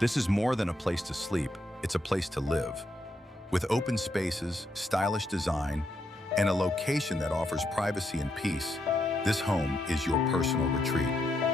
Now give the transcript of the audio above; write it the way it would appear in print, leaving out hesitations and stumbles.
This is more than a place to sleep, it's a place to live. With open spaces, stylish design, and a location that offers privacy and peace, this home is your personal retreat.